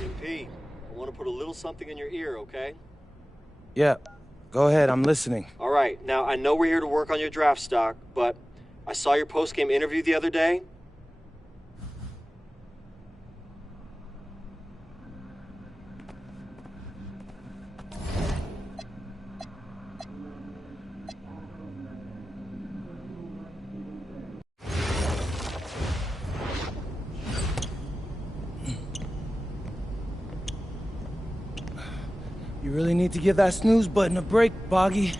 MP, I want to put a little something in your ear, okay? Yeah, go ahead, I'm listening. All right, now I know we're here to work on your draft stock, but I saw your post-game interview the other day. You really need to give that snooze button a break, Boggy.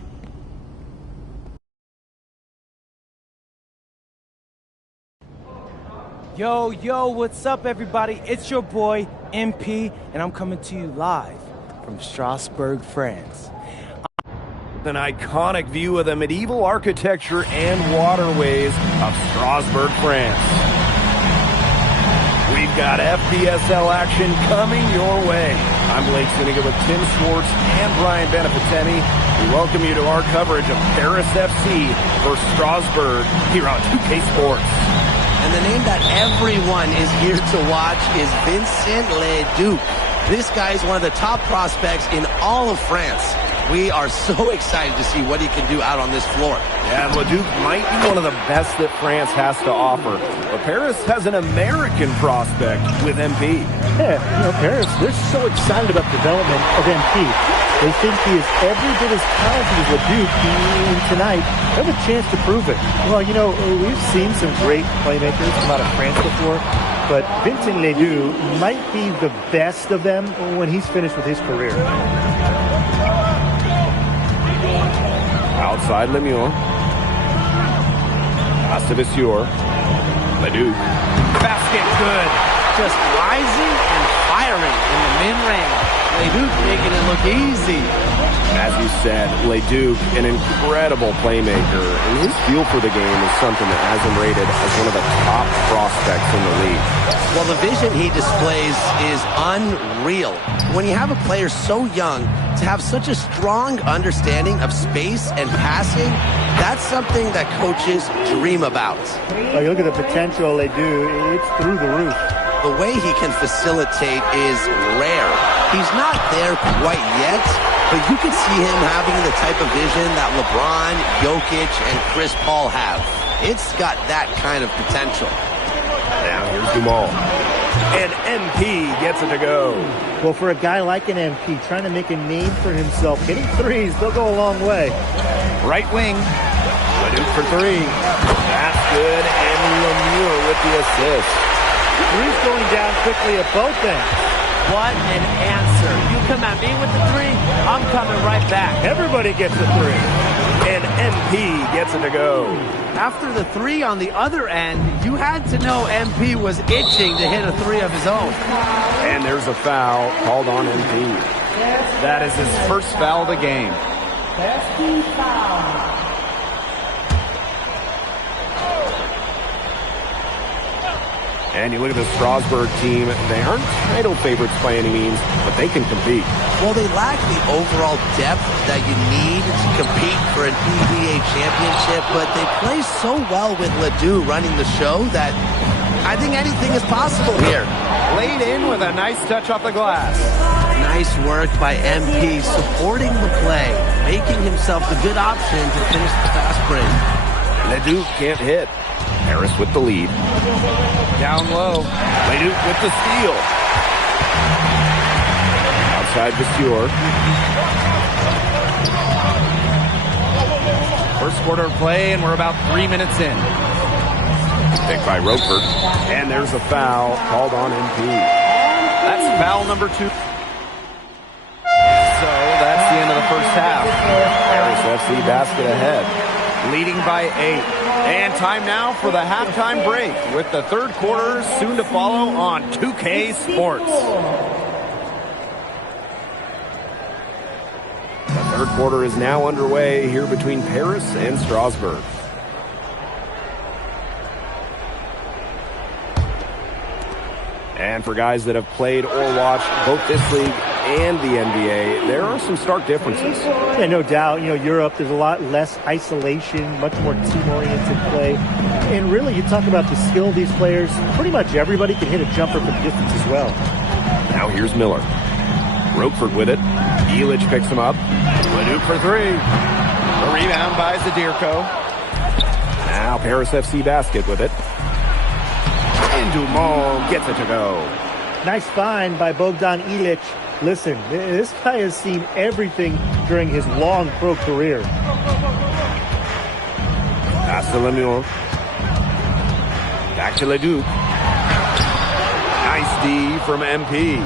Yo, what's up, everybody? It's your boy, MP, and I'm coming to you live from Strasbourg, France. An iconic view of the medieval architecture and waterways of Strasbourg, France. We've got FPSL action coming your way. I'm Blake Siniga with Tim Schwartz and Brian Beneficenti. We welcome you to our coverage of Paris FC versus Strasbourg here on 2K Sports. And the name that everyone is here to watch is Vincent Leduc. This guy is one of the top prospects in all of France. We are so excited to see what he can do out on this floor. Yeah, Leduc might be one of the best that France has to offer. But Paris has an American prospect with MP. Yeah, Paris, they're so excited about the development of MP. They think he is every bit as talented as Leduc, and tonight they have a chance to prove it. Well, we've seen some great playmakers come out of France before, but Vincent Leduc might be the best of them when he's finished with his career. Outside Lemieux. Astavisior. Leduc. Basket good. Just rising and firing in the mid-range. Leduc making it look easy. As you said, Leduc, an incredible playmaker, and his feel for the game is something that has him rated as one of the top prospects in the league. Well, the vision he displays is unreal. When you have a player so young, to have such a strong understanding of space and passing, that's something that coaches dream about. Well, you look at the potential they do, it's through the roof. The way he can facilitate is rare. He's not there quite yet, but you can see him having the type of vision that LeBron, Jokic, and Chris Paul have. It's got that kind of potential. Now here's Dumal. And MP gets it to go. Well, for a guy like an MP trying to make a name for himself, hitting threes, they'll go a long way. Right wing. Leduc for three. That's good. And Lemieux with the assist. Three's going down quickly at both ends. What an answer. You come at me with the three, I'm coming right back. Everybody gets a three. And MP gets it to go. After the three on the other end, you had to know MP was itching to hit a three of his own. And there's a foul called on MP. That is his first foul of the game. And you look at the Strasbourg team, they aren't title favorites by any means, but they can compete. Well, they lack the overall depth that you need to compete for an EVA championship, but they play so well with Ledoux running the show that I think anything is possible here. Laid in with a nice touch off the glass. Nice work by MP, supporting the play, making himself the good option to finish the fast break. Ledoux can't hit. Paris with the lead. Down low. Leduc with the steal. Outside Visior. First quarter of play, and we're about 3 minutes in. Picked by Roper. And there's a foul called on MP. That's foul number 2. So that's the end of the first half. Paris FC basket ahead. Leading by 8. And time now for the halftime break with the third quarter soon to follow on 2K Sports. The third quarter is now underway here between Paris and Strasbourg. And for guys that have played or watched both this league and the NBA, there are some stark differences. Yeah, no doubt. You know, Europe, there's a lot less isolation, much more team-oriented play. And really, you talk about the skill of these players, pretty much everybody can hit a jumper from distance as well. Now here's Miller. Roquefort with it. Elic picks him up. Leduc for three. The rebound by Zadirko. Now Paris FC basket with it. And Dumont gets it to go. Nice find by Bogdan Elic. Listen, this guy has seen everything during his long pro career. Pass to Lemieux. Back to Leduc. Nice D from MP.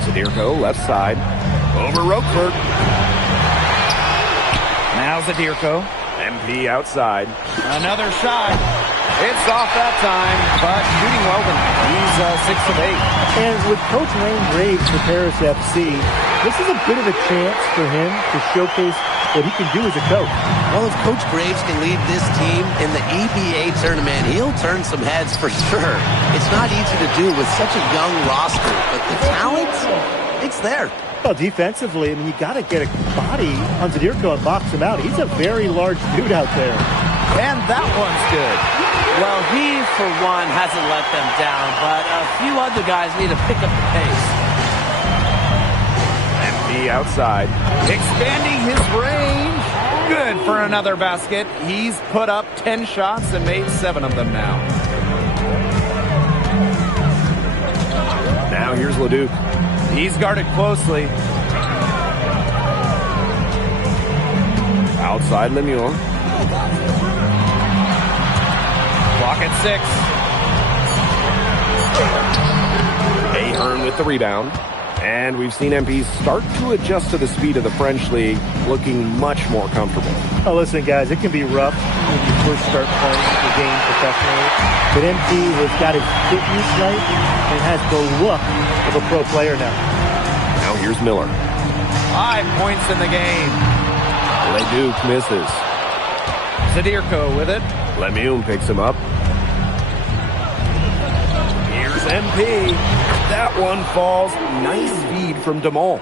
Zadirko, left side. Over Roquefort. Now Zadirko. MP outside. Another shot. It's off that time, but shooting well tonight. He's 6 of 8. And with Coach Wayne Graves for Paris FC, this is a bit of a chance for him to showcase what he can do as a coach. Well, if Coach Graves can lead this team in the EBA tournament, he'll turn some heads for sure. It's not easy to do with such a young roster, but the talent, it's there. Well, defensively, I mean, you got to get a body on Zadirko and box him out. He's a very large dude out there. And that one's good. Well, he, for one, hasn't let them down, but a few other guys need to pick up the pace. MP outside. Expanding his range. Good for another basket. He's put up 10 shots and made 7 of them now. Now here's Leduc. He's guarded closely. Outside Lemieux. Clock at 6. Ahern with the rebound. And we've seen MP start to adjust to the speed of the French league, looking much more comfortable. Oh, listen, guys, it can be rough when you first start playing the game professionally. But MP has got his fitness right and has the look of a pro player now. Now here's Miller. 5 points in the game. Leduc misses. Zadirko with it. Lemieux picks him up. Here's MP. That one falls. Nice feed from DeMol.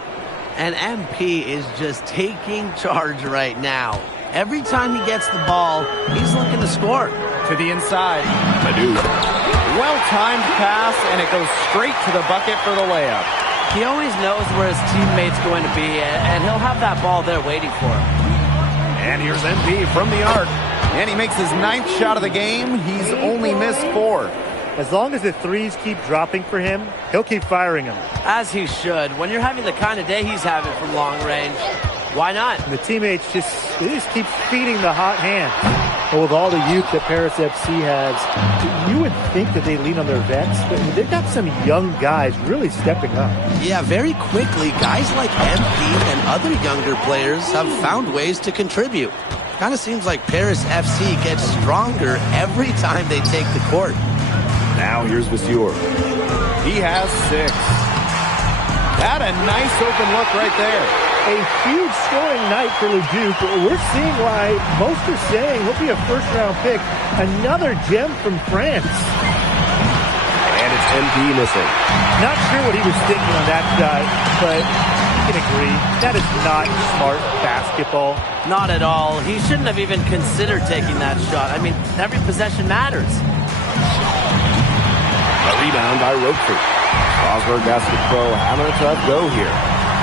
And MP is just taking charge right now. Every time he gets the ball, he's looking to score. To the inside. Leduc. Well-timed pass, and it goes straight to the bucket for the layup. He always knows where his teammate's going to be, and he'll have that ball there waiting for him. And here's MP from the arc. And he makes his 9th shot of the game. He's only missed 4. As long as the threes keep dropping for him, he'll keep firing them. As he should. When you're having the kind of day he's having from long range, why not? And the teammates just keep feeding the hot hand. But with all the youth that Paris FC has, you would think that they lean on their vets, but they've got some young guys really stepping up. Yeah, very quickly, guys like MP and other younger players have found ways to contribute. Kind of seems like Paris FC gets stronger every time they take the court. Now here's Vasseur. He has 6. That a nice open look right there. A huge scoring night for Leduc. We're seeing why most are saying he'll be a first-round pick. Another gem from France. And it's MP missing. Not sure what he was thinking on that shot, but you can agree, that is not smart basketball. Not at all. He shouldn't have even considered taking that shot. I mean, every possession matters. A rebound by Roquefort. Strasbourg Basket Pro having a tough go here.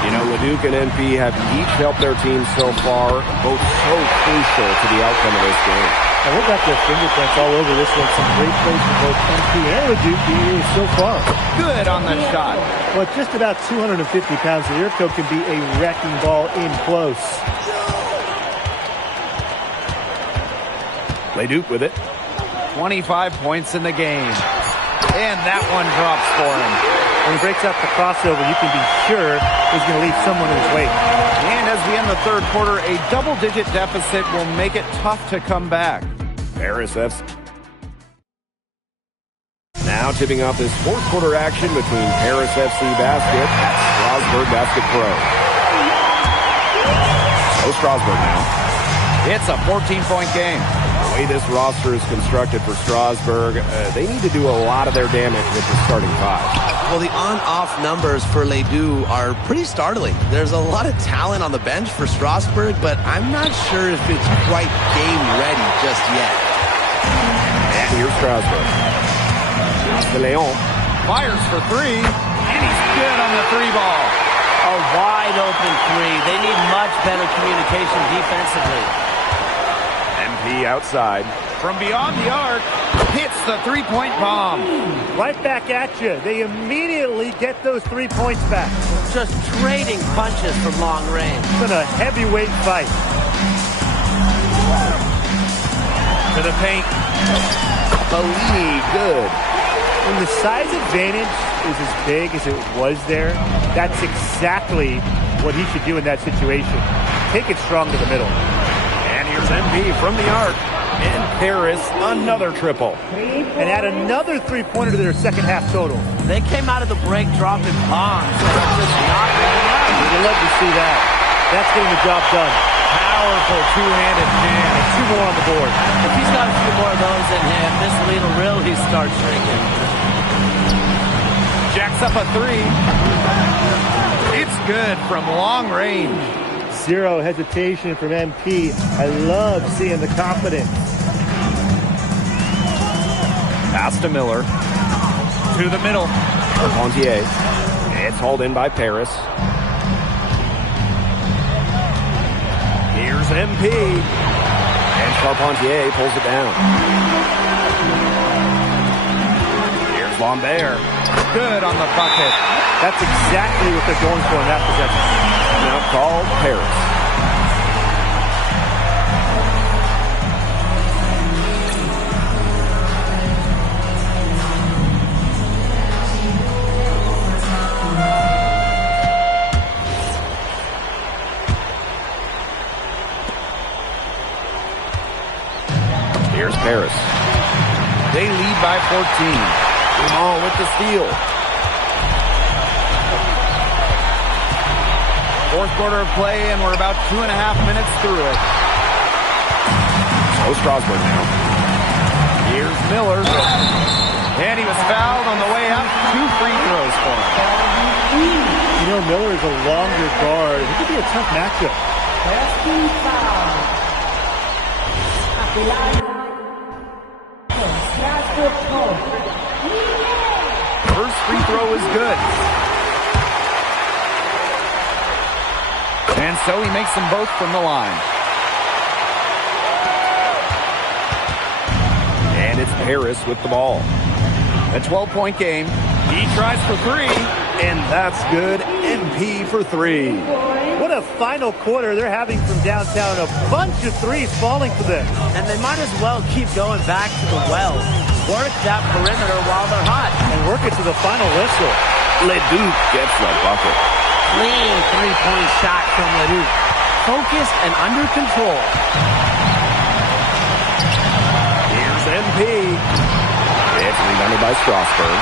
You know, Leduc and MP have each helped their teams so far, both so crucial to the outcome of this game. And we've got their fingerprints all over this one. Some great plays from both MP and Leduc so far. Good on the shot. Well, at just about 250 pounds, Zadirko can be a wrecking ball in close. Leduc with it. 25 points in the game. And that one drops for him. When he breaks out the crossover, you can be sure he's going to leave someone in his wake. And as we end the third quarter, a double-digit deficit will make it tough to come back. Paris FC. Now tipping off this fourth quarter action between Paris FC Basket at Strasbourg Basket Pro. So Strasbourg now. It's a 14-point game. way this roster is constructed for Strasburg, they need to do a lot of their damage with the starting five. Well, the on-off numbers for Ledoux are pretty startling. There's a lot of talent on the bench for Strasburg, but I'm not sure if it's quite game ready just yet. And here's Strasburg. De Leon Fires for three, and he's good on the three ball. A wide open three. They need much better communication defensively. MP outside. From beyond the arc, hits the three-point bomb. Right back at you. They immediately get those 3 points back. Just trading punches from long range. It's been a heavyweight fight. To the paint. Bellini, good. When the size advantage is as big as it was there, that's exactly what he should do in that situation. Take it strong to the middle. And here's MP from the arc. And Paris, another triple. And add another three-pointer to their second half total. They came out of the break dropping bombs. They're just not running out. We'd love to see that. That's getting the job done. Powerful two-handed jam. And 2 more on the board. If he's got a few more of those in him, this lead will really start shrinking. Jacks up a three. It's good from long range. Zero hesitation from MP. I love seeing the confidence. Pass to Miller. To the middle. Carpentier. It's hauled in by Paris. Here's MP. And Carpentier pulls it down. Here's Lambert. Good on the bucket. That's exactly what they're going for in that possession. Now called Paris. Here's Paris. They lead by 14. Dumont with the steal. Fourth quarter of play, and we're about 2.5 minutes through it. Oh, Strasburg now. Here's Miller. And he was fouled on the way out. 2 free throws for him. You know, Miller is a longer guard. He could be a tough matchup. First free throw is good. And so he makes them both from the line. And it's Paris with the ball. A 12-point game. He tries for three. And that's good. MP for 3. What a final quarter they're having from downtown. A bunch of threes falling for them. And they might as well keep going back to the well. Work that perimeter while they're hot. And work it to the final whistle. Ledoux gets the bucket. Clean three-point shot from Ledoux. Focused and under control. Here's MP. It's rebounded by Strasburg.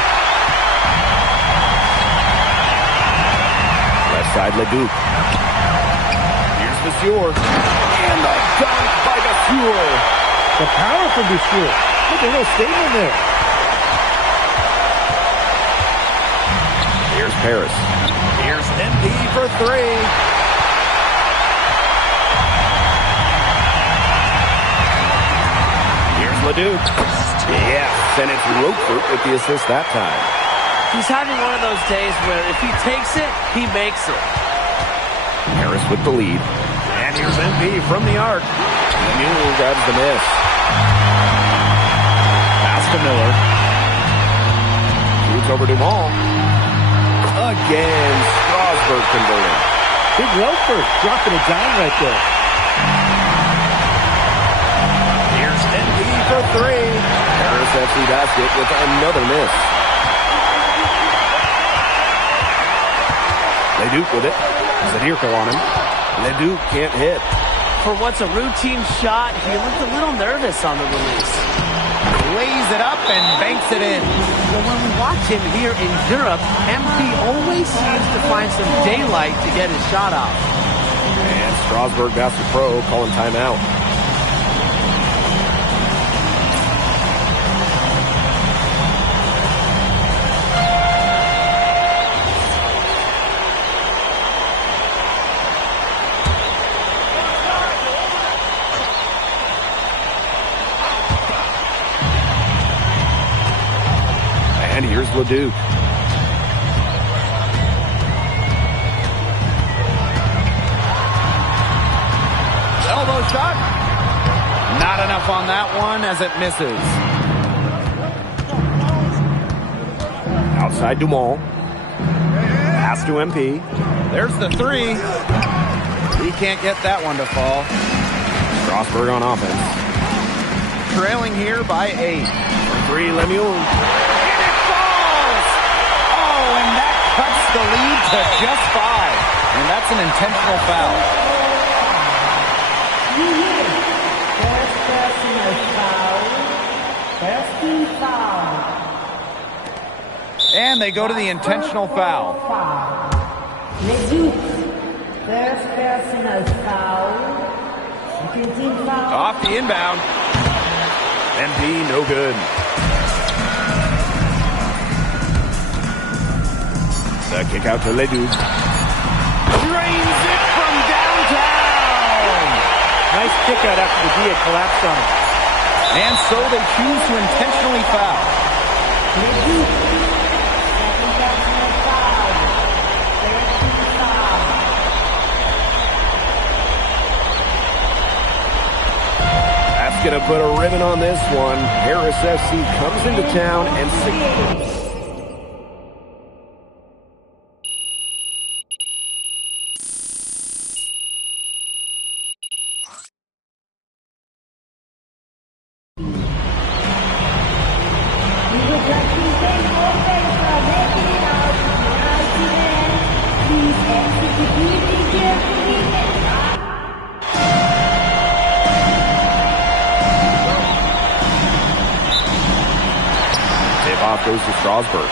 Left side, Ledoux. Here's Monsieur. And the dunk by Monsieur. The power from Monsieur. Look at a little statement there. Here's Paris. Here's MP for 3. Here's Ledoux. Yes, and it's Roquefort with the assist that time. He's having one of those days where if he takes it, he makes it. Paris with the lead. And here's MP from the arc. Mule grabs the miss. Pass to Miller. Shoots over Dumont. Again, Strasburg converting. Big Roquefort dropping a dime right there. Here's MP for 3. Paris FC basket with another miss. Ledoux with it. Zadirko on him. Ledoux can't hit. For what's a routine shot, he looked a little nervous on the release. Lays it up and banks it in. Well, when we watch him here in Europe, MP always seems to find some daylight to get his shot off. And Strasburg Basket Pro calling timeout. And here's Leduc. Elbow shot. Not enough on that one as it misses. Outside Dumont. Pass to MP. There's the three. He can't get that one to fall. Strasburg on offense. Trailing here by 8. For 3, Lemieux. And it falls! Oh, and that cuts the lead to just 5. And that's an intentional foul. And they go to the intentional foul. Off the inbound. MP, no good. The kick out to Leduc. Drains it from downtown. Nice kick out after the D had collapsed on him. And so they choose to intentionally foul. That's going to put a ribbon on this one. Paris FC comes into town and secures. Tip-off goes to Strasburg.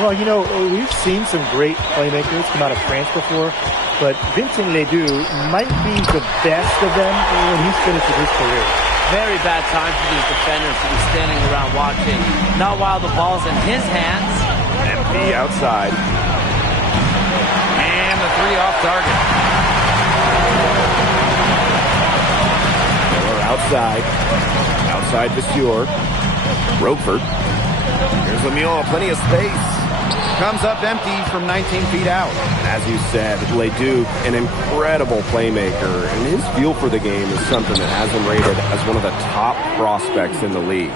Well, you know, we've seen some great playmakers come out of France before, but Vincent Ledoux might be the best of them when he's finished with his career. Very bad time for these defenders to be standing around watching. Not while the ball's in his hands. MP outside. And the 3 off target. Miller outside. Outside Vasseur. Roquefort. Here's Lemieux, plenty of space. Comes up empty from 19 feet out. As you said, Leduc, an incredible playmaker, and his feel for the game is something that has him rated as one of the top prospects in the league.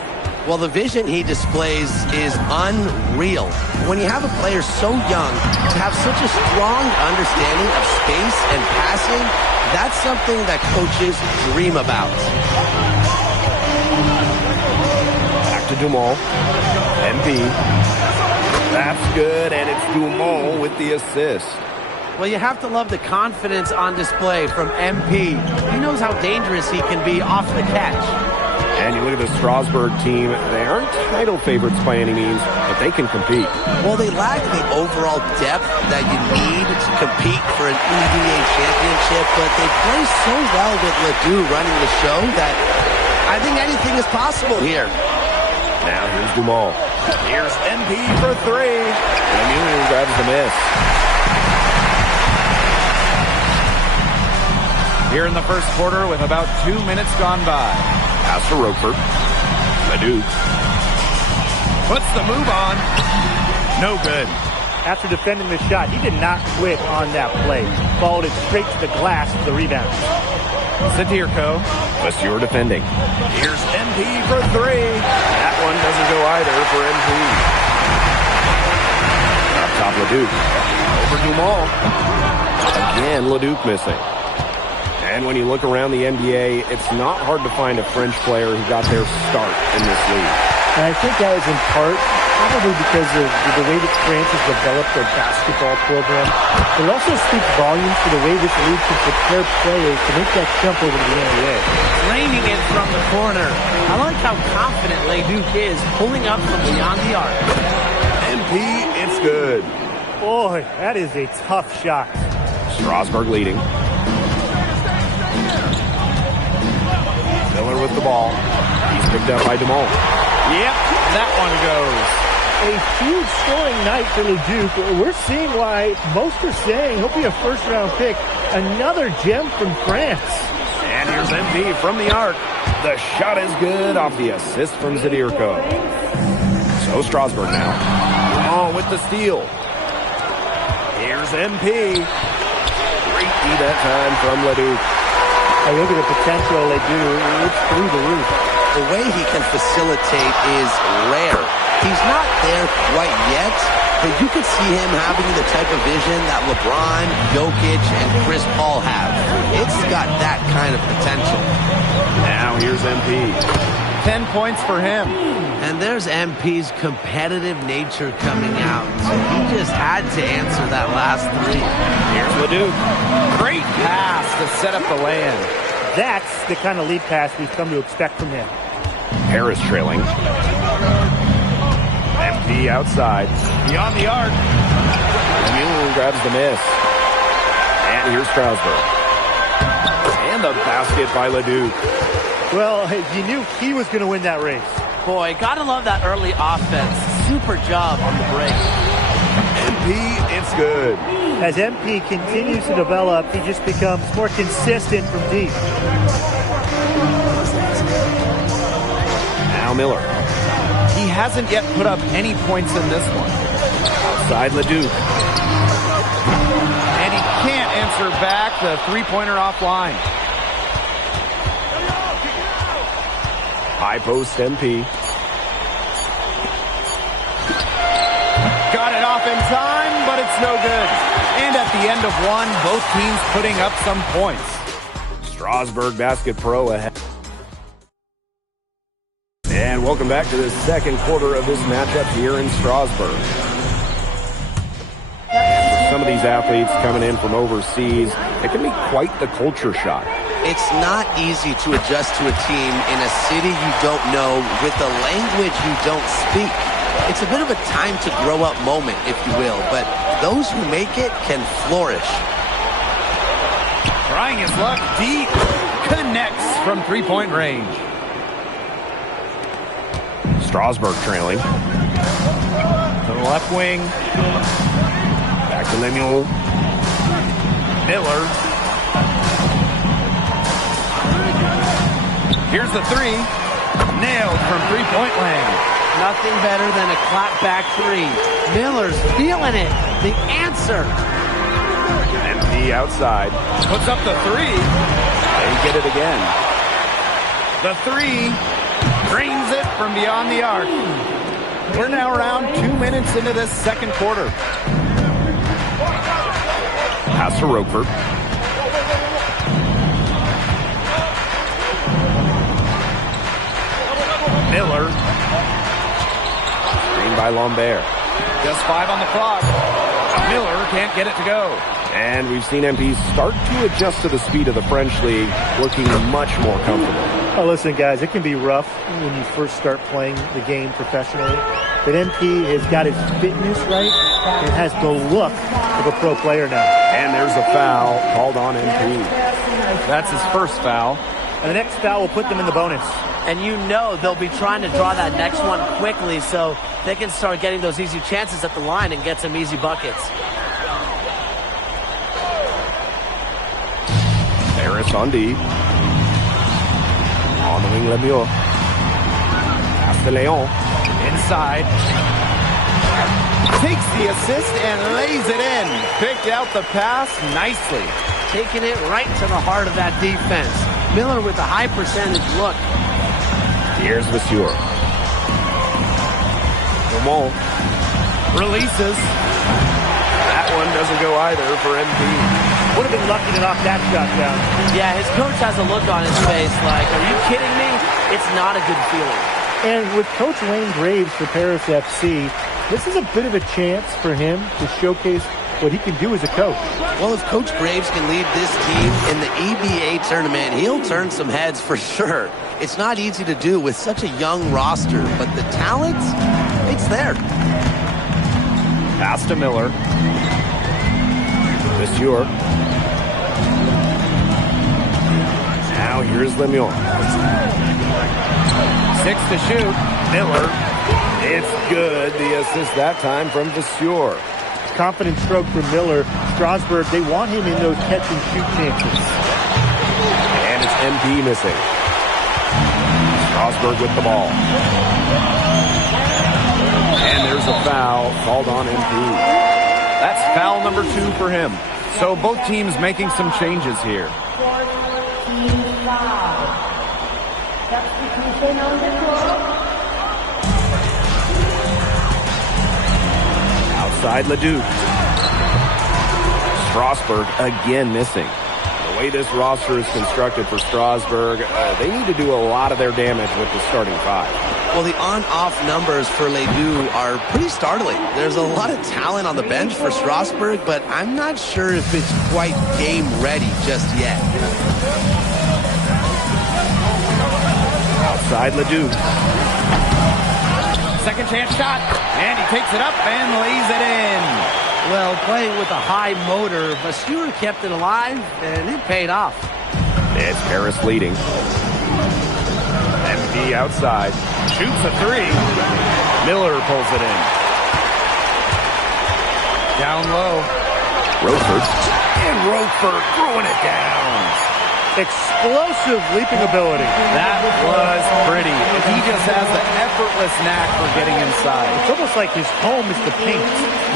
Well, the vision he displays is unreal. When you have a player so young to have such a strong understanding of space and passing, that's something that coaches dream about. Back to Dumont. MP. That's good, and it's Dumont with the assist. Well, you have to love the confidence on display from MP. He knows how dangerous he can be off the catch. And you look at the Strasburg team, they aren't title favorites by any means, but they can compete. Well, they lack the overall depth that you need to compete for an EVA championship, but they play so well with Ledoux running the show that I think anything is possible here. Now here's Dumont. Here's MP for 3. Lemieux grabs the miss. Here in the first quarter with about 2 minutes gone by. Pass to Roquefort. Leduc. Puts the move on. No good. After defending the shot, he did not quit on that play. Followed it straight to the glass for the rebound. Zadirko. Vasseur defending. Here's MP for 3. That one doesn't go either for MP. Up top, Leduc. Over Dumont. Again, Leduc missing. And when you look around the NBA, it's not hard to find a French player who got their start in this league. And I think that is in part probably because of the way that France has developed their basketball program. But it also speaks volumes for the way this league can prepare players to make that jump over to the NBA. Draining it from the corner. I like how confident Leduc is pulling up from beyond the arc. MP, it's good. Boy, that is a tough shot. Strasburg leading. Miller with the ball. He's picked up by Dumont. Yep, that one goes. A huge scoring night for Leduc. We're seeing why most are saying he'll be a first-round pick. Another gem from France. And here's MP from the arc. The shot is good off the assist from Zadirko. Oh, Strasburg now. Oh, with the steal. Here's MP. Great D that time from Leduc. Hey, look at the potential they do. It's through the roof. The way he can facilitate is rare. He's not there quite yet, but you could see him having the type of vision that LeBron, Jokic, and Chris Paul have. It's got that kind of potential. Now here's MP. 10 points for him. And there's MP's competitive nature coming out. He just had to answer that last three. Here's Leduc. Great pass to set up the lay-in. That's the kind of lead pass we've come to expect from him. Harris trailing. MP outside. Beyond the arc. Lemuel grabs the miss. And here's Strasburg. And the basket by Leduc. Well, you knew he was going to win that race. Boy, gotta love that early offense. Super job on the break. MP, it's good. As MP continues to develop, he just becomes more consistent from deep. Now Miller. He hasn't yet put up any points in this one. Outside Leduc. And he can't answer back the three-pointer offline. High post MP. Got it off in time, but it's no good. And at the end of one, both teams putting up some points. Strasburg Basket Pro ahead. And welcome back to the second quarter of this matchup here in Strasburg. For some of these athletes coming in from overseas, it can be quite the culture shock. It's not easy to adjust to a team in a city you don't know with a language you don't speak. It's a bit of a time to grow up moment, if you will, but those who make it can flourish. Trying his luck deep. Connects from three-point range. Strasburg trailing. To the left wing. Back to Lemuel. Miller. Here's the three. Nailed from three-point land. Nothing better than a clap-back three. Miller's feeling it. The answer. MP outside. Puts up the three. They get it again. The three. Drains it from beyond the arc. We're now around 2 minutes into this second quarter. Pass to Roquefort. Miller. Screen by Lambert. Just 5 on the clock. Miller can't get it to go. And we've seen MP start to adjust to the speed of the French League, looking much more comfortable. Oh, listen, guys, it can be rough when you first start playing the game professionally. But MP has got his fitness right and has the look of a pro player now. And there's a foul called on MP. That's his first foul. And the next foul will put them in the bonus. And you know they'll be trying to draw that next one quickly so they can start getting those easy chances at the line and get some easy buckets. Harris on D. On the wing, Lemuel. Pass to Leon. Inside. Takes the assist and lays it in. Picked out the pass nicely. Taking it right to the heart of that defense. Miller with a high percentage look. Here's Vasseur. Lamont Releases. That one doesn't go either for MP. Would have been lucky to knock that shot down. Yeah, his coach has a look on his face like, are you kidding me? It's not a good feeling. And with Coach Wayne Graves for Paris FC, this is a bit of a chance for him to showcase what he can do as a coach. Well, if Coach Graves can lead this team in the EBA tournament, he'll turn some heads for sure. It's not easy to do with such a young roster, but the talent, it's there. Pass to Miller. Vasseur. Now here's Lemuel. 6 to shoot. Miller. It's good. The assist that time from Vasseur. Confident stroke from Miller. Strasburg, they want him in those catch and shoot chances. And it's MP missing. Strasburg with the ball. there's a foul called on MP. That's foul number 2 for him. So both teams making some changes here. Outside Leduc. Strasburg again missing. The way this roster is constructed for Strasburg, they need to do a lot of their damage with the starting 5. Well, the on-off numbers for Ledoux are pretty startling. There's a lot of talent on the bench for Strasburg, but I'm not sure if it's quite game ready just yet. Outside Ledoux. Second chance shot, and he takes it up and lays it in. Well, playing with a high motor, but Stewart kept it alive, and it paid off. It's Paris leading. MP outside. Shoots a 3. Miller pulls it in. Down low. Roquefort. And Roquefort throwing it down. Explosive leaping ability. That was pretty. He just has the effortless knack for getting inside. It's almost like his home is the paint.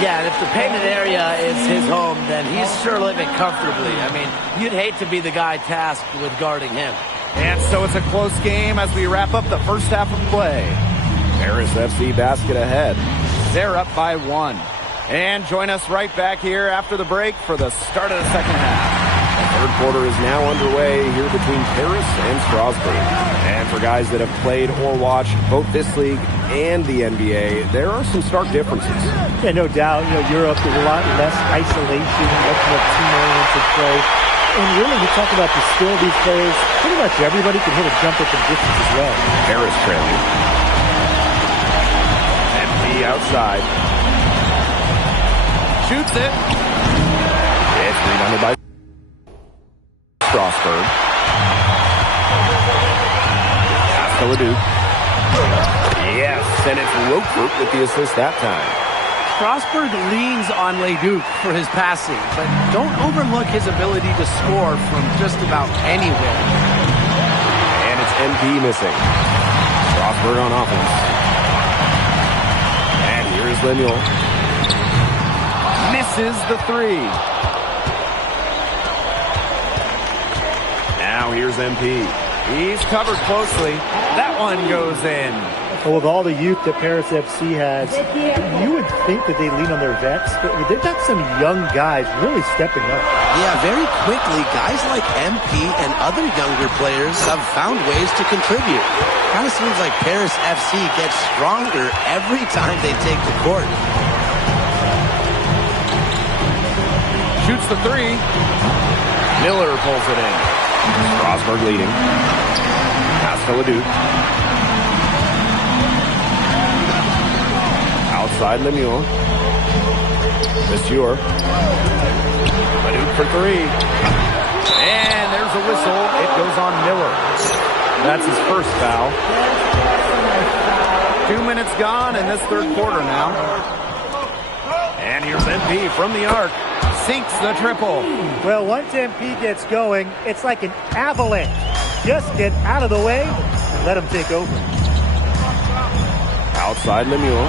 Yeah, and if the painted area is his home, then he's sure living comfortably. I mean, you'd hate to be the guy tasked with guarding him. And so it's a close game as we wrap up the first half of play. Paris FC basket ahead. They're up by 1. And join us right back here after the break for the start of the second half. The third quarter is now underway here between Paris and Strasburg. And for guys that have played or watched both this league and the NBA, there are some stark differences. Yeah, no doubt. Europe, there's a lot less isolation, much more team-oriented play. And really, we talk about the skill of these players. Pretty much everybody can hit a jumper from distance as well. Paris trailing. MP outside. Shoots it. It's rebounded by Strasburg. Pass to Leduc. Yes, and it's Roquefort with the assist that time. Strasburg leans on Leduc for his passing, but don't overlook his ability to score from just about anywhere. And it's MP missing. Strasburg on offense. And here's Lemuel. Misses the 3. Now here's MP. He's covered closely. That one goes in. Well, with all the youth that Paris FC has, you would think that they lean on their vets, but they've got some young guys really stepping up. Yeah, very quickly, guys like MP and other younger players have found ways to contribute. Kind of seems like Paris FC gets stronger every time they take the court. Shoots the 3. Miller pulls it in. Strasburg leading. Pass to Leduc. Outside Lemuel. Monsieur. Leduc for 3. And there's a whistle. It goes on Miller. That's his first foul. 2 minutes gone in this third quarter now. And here's MP from the arc. Sinks the triple. Well, once MP gets going, it's like an avalanche. Just get out of the way and let him take over. Outside Lemuel.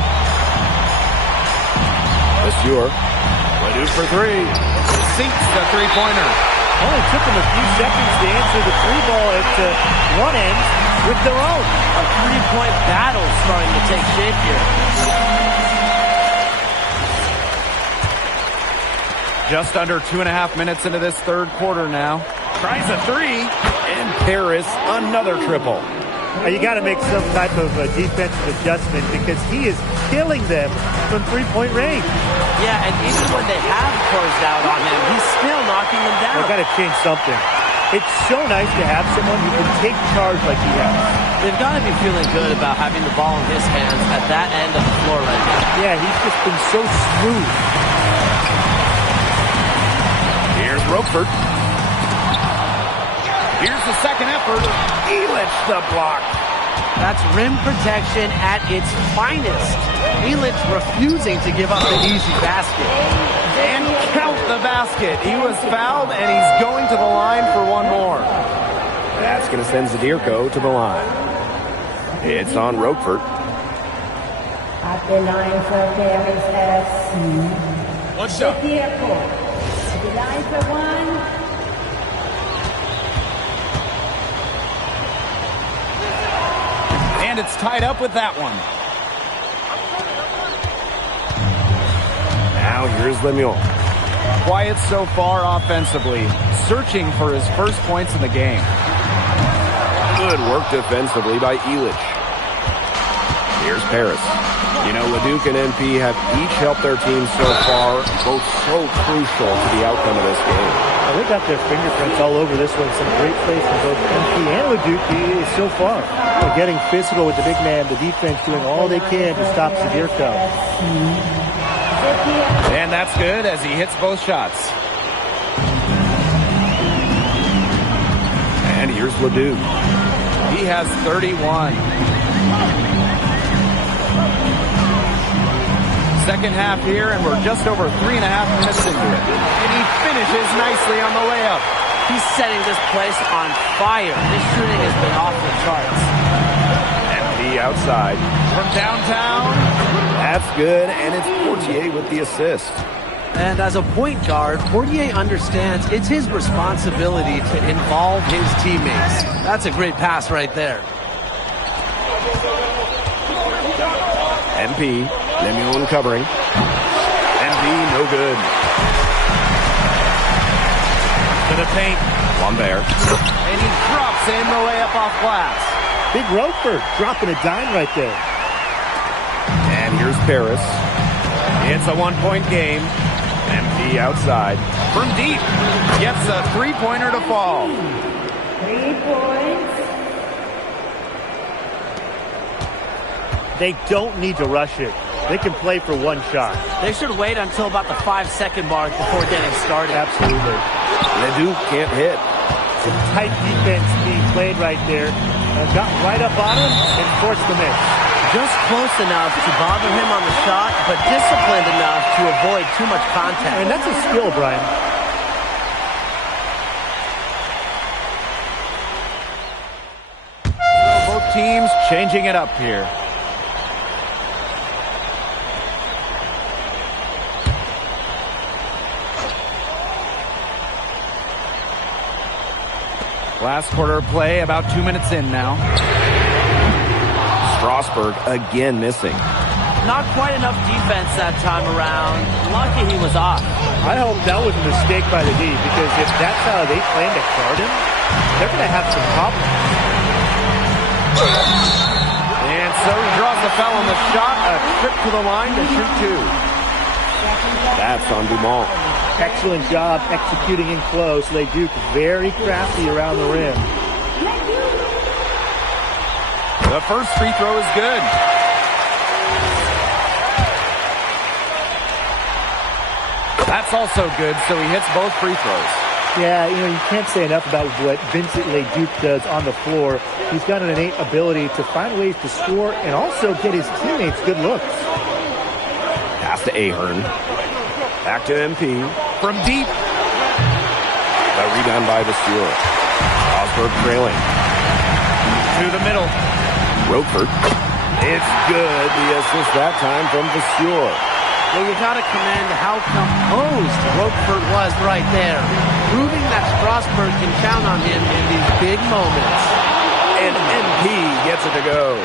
Monsieur. Leduc for 3. Sinks the three-pointer. Only took them a few seconds to answer the 3-ball at one end with their own. A three-point battle starting to take shape here. Just under 2.5 minutes into this third quarter now. Tries a 3. And Paris, another triple. You got to make some type of defensive adjustment because he is killing them from three-point range. Yeah, and even when they have closed out on him, he's still knocking them down. They've got to change something. It's so nice to have someone who can take charge like he has. They've got to be feeling good about having the ball in his hands at that end of the floor right now. Yeah, he's just been so smooth. Here's Roquefort. Here's the second effort. Elich the block. That's rim protection at its finest. Elich refusing to give up the easy basket. And count the basket. He was fouled, and he's going to the line for one more. That's going to send Zadirko to the line. It's on Roquefort. At the line for Paris FC. One shot. Vicky Airport. At the line for one. And it's tied up with that one. Now here's Lemuel. Quiet so far offensively, searching for his first points in the game. Good work defensively by Elich. Here's Paris. You know, Leduc and MP have each helped their teams so far, both so crucial to the outcome of this game. Well, they got their fingerprints all over this one. Some great plays from both MP and Leduc so far. They're getting physical with the big man, the defense doing all they can to stop Zadirko. And that's good as he hits both shots. And here's Leduc. He has 31. Second half here, and we're just over 3.5 minutes into it. And he finishes nicely on the layup. He's setting this place on fire. His shooting has been off the charts. MP outside. From downtown. That's good, and it's Portier with the assist. And as a point guard, Portier understands it's his responsibility to involve his teammates. That's a great pass right there. MP, Lemuel covering. MP, no good. To the paint. Lambert. And he drops in the layup off glass. Big Roper dropping a dime right there. And here's Paris. It's a one-point game. MP outside. From deep. Gets a three-pointer to fall. 3 points. They don't need to rush it. They can play for one shot. They should wait until about the 5-second mark before getting started. Absolutely. Leduc can't hit. Some tight defense being played right there. Got right up on him and forced the miss. Just close enough to bother him on the shot, but disciplined enough to avoid too much contact. And that's a skill, Brian. Both teams changing it up here. Last quarter of play, about 2 minutes in now. Strasburg again missing. Not quite enough defense that time around. Lucky he was off. I hope that was a mistake by the D, because if that's how they plan to guard him, they're going to have some problems. And so he draws the foul on the shot. A trip to the line to shoot two. That's on Dumont. Excellent job executing in close. Leduc very crafty around the rim. The first free throw is good. That's also good, so he hits both free throws. Yeah, you can't say enough about what Vincent Leduc does on the floor. He's got an innate ability to find ways to score and also get his teammates good looks. Pass to Ahern. Back to MP. From deep. A rebound by Vasseur. Strasburg trailing. To the middle. Roquefort. It's good. The assist that time from Vasseur. Well, you got to commend how composed Roquefort was right there, proving that Strasburg can count on him in these big moments. And MP gets it to go.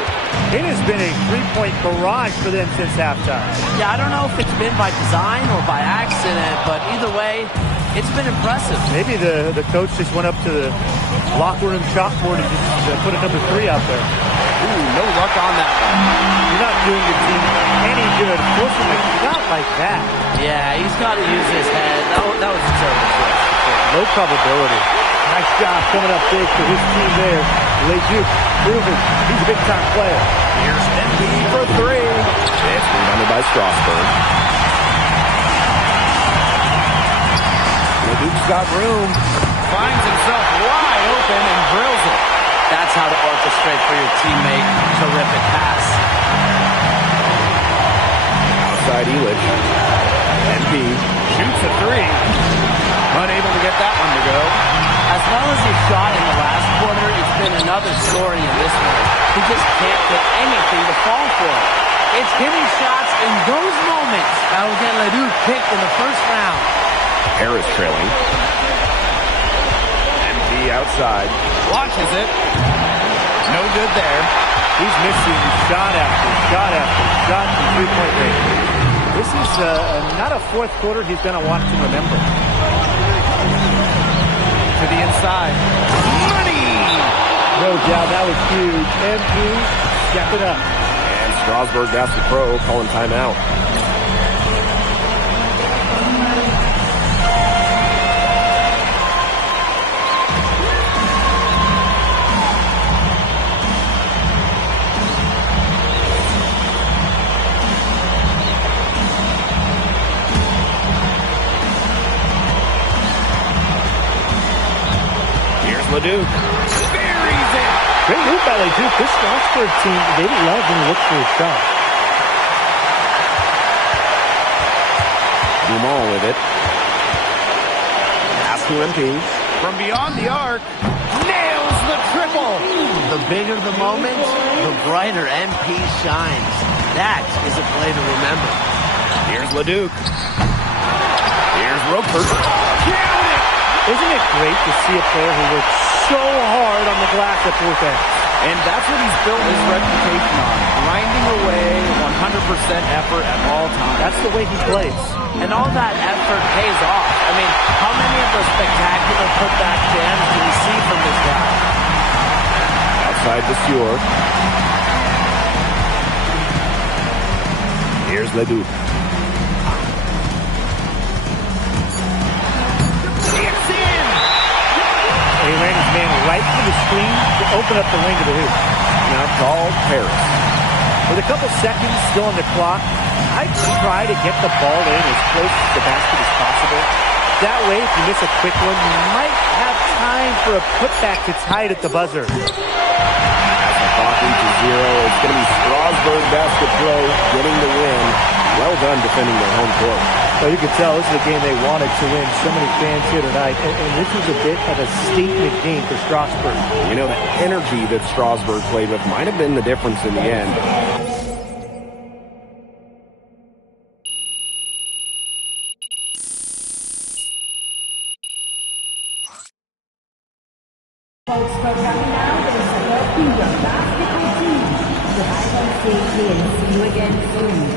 It has been a three-point barrage for them since halftime. Yeah, I don't know if it's been by design or by accident, but either way, it's been impressive. Maybe the coach just went up to the locker room chalkboard and just put a number 3 out there. Ooh, no luck on that one. You're not doing your team any good. Forcing a shot like that. Yeah, he's got to use his head. That was a terrible choice. Low probability. Nice job coming up big for his team there. Leduc proving he's a big-time player. Here's MP for three. It's rebounded by Strasburg. Leduc's got room. Finds himself wide open and drills it. That's how to orchestrate for your teammate. Terrific pass. Outside Elich. MP Shoots a three. Unable to get that one to go. As well as he shot in the last quarter, it's been another story in this one. He just can't get anything to fall for. It's hitting shots in those moments that will get Ledoux picked in the first round. Harris trailing. MP outside. Watches it. No good there. He's missing shot after shot after shot from three-point range. This is not a fourth quarter he's going to want to remember. To the inside. Money! No doubt, that was huge. MP, step it up. And Strasburg Basket Pro calling timeout. Ledoux. Buries it. Great move by Ledoux. This Strasburg team, they love when he looks for a shot. Dumont with it. Pass to MP. From beyond the arc, nails the triple. The bigger the moment, the brighter MP shines. That is a play to remember. Here's Ledoux. Here's Roquefort. Isn't it great to see a player who works so hard on the glass at both ends? And that's what he's built his reputation on. Grinding away, 100% effort at all times. That's the way he plays. And all that effort pays off. I mean, how many of those spectacular putback jams do we see from this guy? Outside the Stewart. Here's Ledoux. He ran his man right through the screen to open up the wing of the hoop. Now called Harris. With a couple seconds still on the clock, I'd try to get the ball in as close to the basket as possible. That way, if you miss a quick one, you might have time for a putback to tie it at the buzzer. As the clock reaches zero, it's going to be Strasburg Basket Pro getting the win. Well done defending their home court. Well, you can tell this is a game they wanted to win. So many fans here tonight. And this was a bit of a statement game for Strasburg. You know, the energy that Strasburg played with might have been the difference in the end. Folks, programming now is welcome your basketball team. The Highland Safety and see you again soon.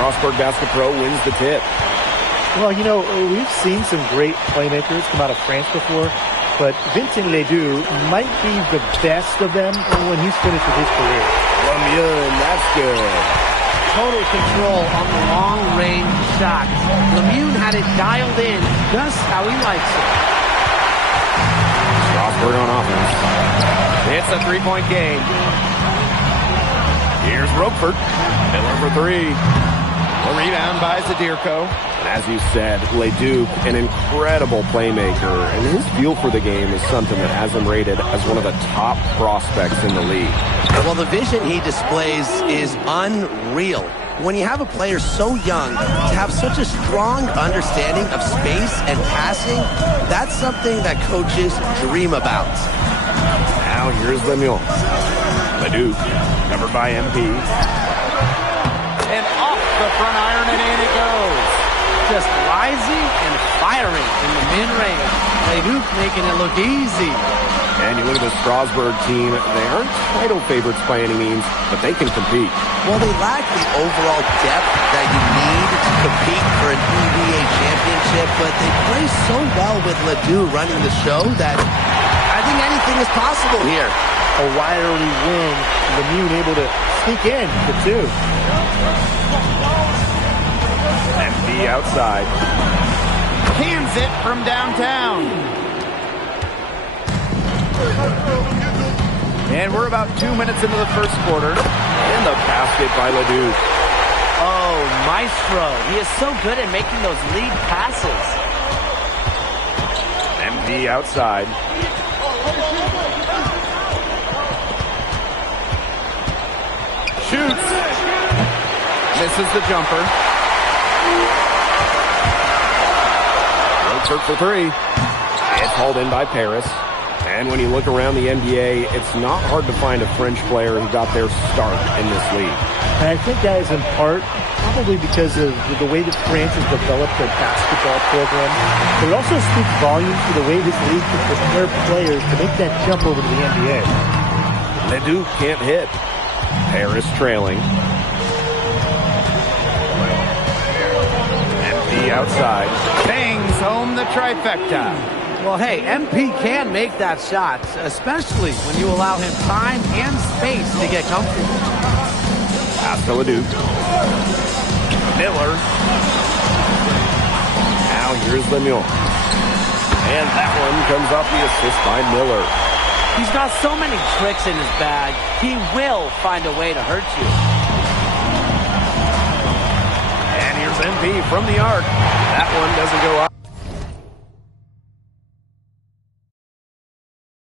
Strasburg Basket Pro wins the tip. Well, you know, we've seen some great playmakers come out of France before, but Vincent Ledoux might be the best of them when he's finished with his career. Lemieux, that's good. Total control on the long-range shots. Lemieux had it dialed in just how he likes it. Strasburg on offense. It's a three-point game. Here's Roquefort. Miller for three. A rebound by Zadirko. And as you said, Ledoux, an incredible playmaker, and his feel for the game is something that has him rated as one of the top prospects in the league. Well, the vision he displays is unreal. When you have a player so young to have such a strong understanding of space and passing, that's something that coaches dream about. Now here's Lemieux. Ledoux, covered by MP. And off the front iron, and in it goes. Just rising and firing in the mid-range. Ledoux making it look easy. And you look at the Strasburg team, they aren't title favorites by any means, but they can compete. Well, they lack the overall depth that you need to compete for an EVA championship, but they play so well with Ledoux running the show that I think anything is possible here. A wiry win. Lemieux able to sneak in for two. MP outside. Cans it from downtown. And we're about 2 minutes into the first quarter. And the basket by Ledoux. Oh, maestro. He is so good at making those lead passes. MP outside. Shoots. Misses the jumper. Roquefort for three. It's hauled in by Paris. And when you look around the NBA, it's not hard to find a French player who got their start in this league. And I think that is in part probably because of the way that France has developed their basketball program. But it also speaks volumes to the way this league can prepare players to make that jump over to the NBA. Ledoux can't hit. Paris trailing. MP outside. Bangs home the trifecta. Well, hey, MP can make that shot, especially when you allow him time and space to get comfortable. Pass to Ledoux. Miller. Now here's Lemieux. And that one comes off the assist by Miller. He's got so many tricks in his bag, he will find a way to hurt you. And here's MP from the arc. That one doesn't go up.